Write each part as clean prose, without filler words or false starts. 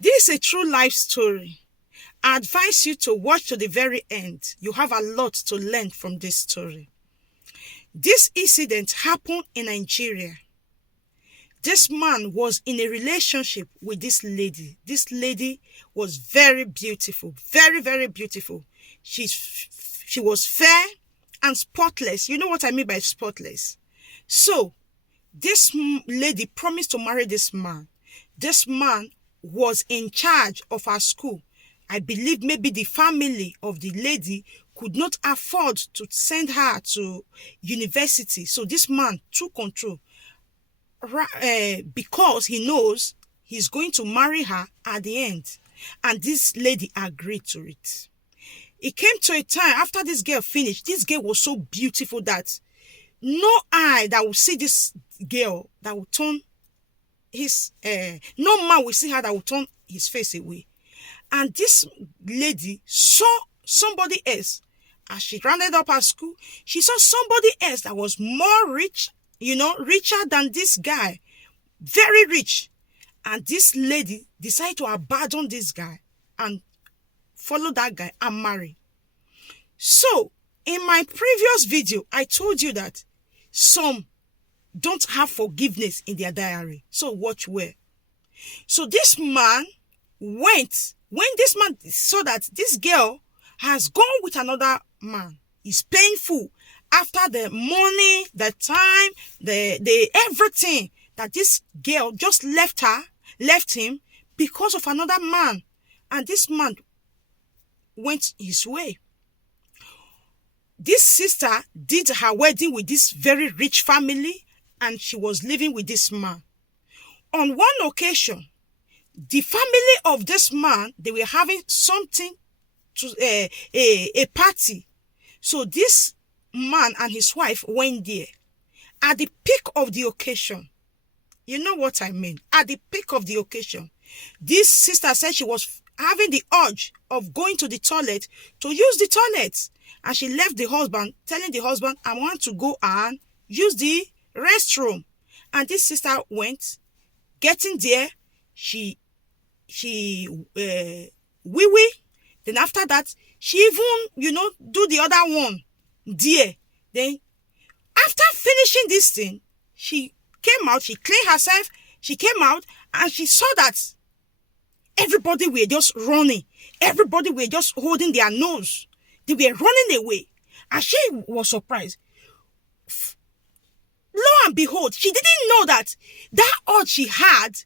This is a true life story. I advise you to watch to the very end. You have a lot to learn from this story. This incident happened in Nigeria. This man was in a relationship with this lady. This lady was very beautiful, very, very beautiful. She was fair and spotless. You know what I mean by spotless? So, this lady promised to marry this man. This man was in charge of her school. I believe maybe the family of the lady could not afford to send her to university. So this man took control because he knows he's going to marry her at the end. And this lady agreed to it. It came to a time after this girl finished. This girl was so beautiful that no eye that will see this girl that will turn his, no man will see her that will turn his face away. And this lady saw somebody else. As she rounded up her school, she saw somebody else that was more rich, richer than this guy. Very rich. And this lady decided to abandon this guy and follow that guy and marry. So, in my previous video, I told you that some don't have forgiveness in their diary. So watch where. So this man went. When this man saw that this girl has gone with another man, it's painful. After the money, the time, the everything, that this girl just left him because of another man. And this man went his way. This sister did her wedding with this very rich family, and she was living with this man. On one occasion, the family of this man, they were having something to a party. So this man and his wife went there. At the peak of the occasion, you know what I mean? At the peak of the occasion, this sister said she was having the urge of going to the toilet to use the toilet. And she left the husband, telling the husband, I want to go and use the restroom. And this sister went. Getting there, she wee. Then after that, she even, do the other one there. Then after finishing this thing, she came out, she cleaned herself, she came out, and she saw that everybody were just running. Everybody were just holding their nose. They were running away. And she was surprised. Lo and behold, she didn't know that urge she had,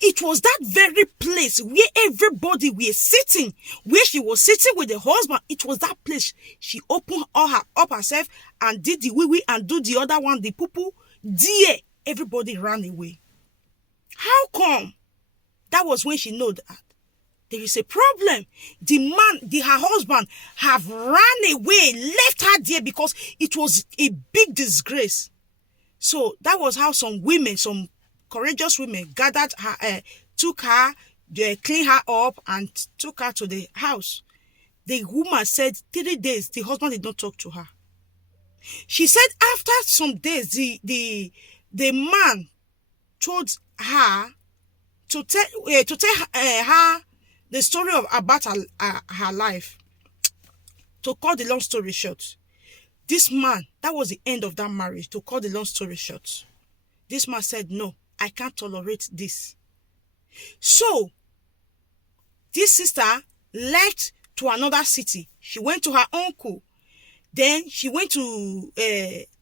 it was that very place where everybody were sitting, where she was sitting with the husband. It was that place. She opened up herself and did the wee and do the other one, the poo-poo. Dear, everybody ran away. How come? That was when she knew that there is a problem. Her husband have ran away, left her there because it was a big disgrace. So that was how some courageous women gathered her, took her, they cleaned her up and took her to the house. The woman said 3 days, the husband did not talk to her. She said after some days, the man told her to tell her the story about her life. To cut the long story short, this man, that was the end of that marriage. To cut the long story short, this man said, no, I can't tolerate this. So, this sister left to another city. She went to her uncle. Then she went to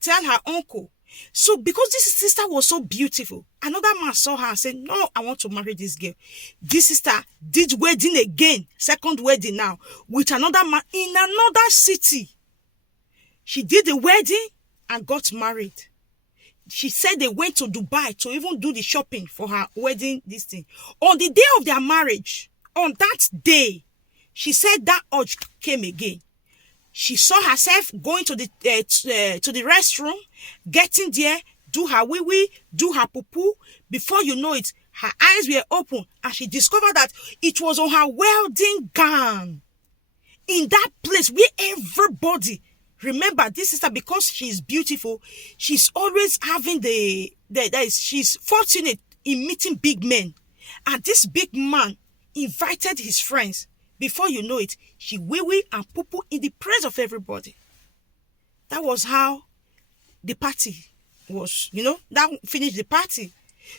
tell her uncle. So, because this sister was so beautiful, another man saw her and said, no, I want to marry this girl. This sister did wedding again, second wedding now, with another man in another city. She did the wedding and got married. She said they went to Dubai to even do the shopping for her wedding, this thing. On the day of their marriage, on that day, she said that urge came again. She saw herself going to the restroom, getting there, do her wee, do her poo-poo. Before you know it, her eyes were open and she discovered that it was on her wedding gown. In that place where everybody, remember this sister, because she's beautiful, she's always having she's fortunate in meeting big men. And this big man invited his friends. Before you know it, she wee and poo in the presence of everybody. That was how the party was, that finished the party.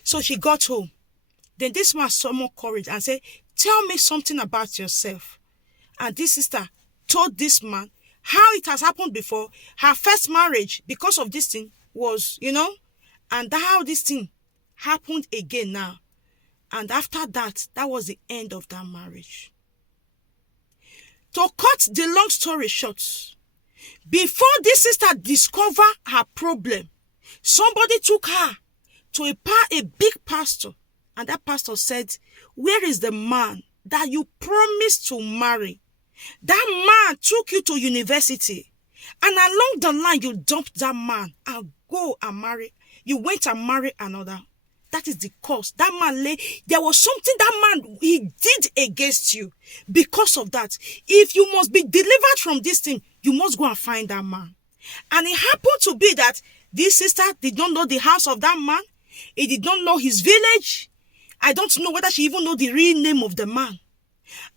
So she got home. Then this man summoned courage and said, tell me something about yourself. And this sister told this man how it has happened before. Her first marriage, because of this thing, was, and how this thing happened again now. And after that, that was the end of that marriage. To cut the long story short, before this sister discovered her problem, somebody took her to a big pastor. And that pastor said, where is the man that you promised to marry? That man took you to university. And along the line, you dumped that man and go and marry. You went and married another. That is the cause. That man there was something that man, he did against you. Because of that, if you must be delivered from this thing, you must go and find that man. And it happened to be that this sister did not know the house of that man. He did not know his village. I don't know whether she even know the real name of the man.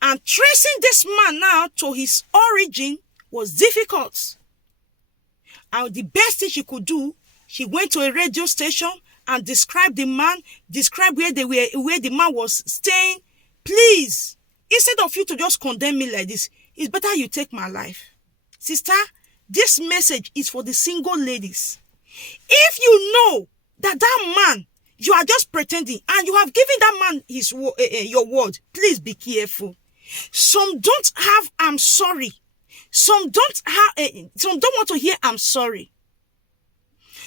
And tracing this man now to his origin was difficult. And the best thing she could do, she went to a radio station and described the man, described where the man was staying. Please, instead of you to just condemn me like this, it's better you take my life. Sister, this message is for the single ladies. If you know that man, you are just pretending and you have given that man your word, please be careful. Some don't have I'm sorry. Some don't want to hear I'm sorry.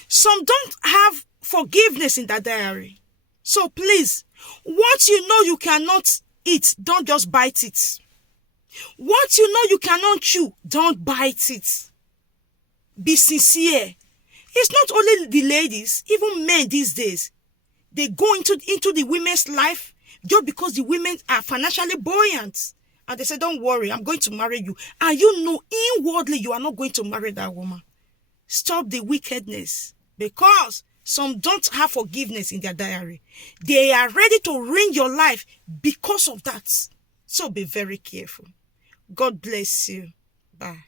Some don't have forgiveness in their diary. So please, what you know you cannot eat, don't just bite it. What you know you cannot chew, don't bite it. Be sincere. It's not only the ladies, even men these days. They go into the women's life just because the women are financially buoyant. And they say, don't worry, I'm going to marry you. And you know inwardly you are not going to marry that woman. Stop the wickedness. Because some don't have forgiveness in their diary. They are ready to ruin your life because of that. So be very careful. God bless you. Bye.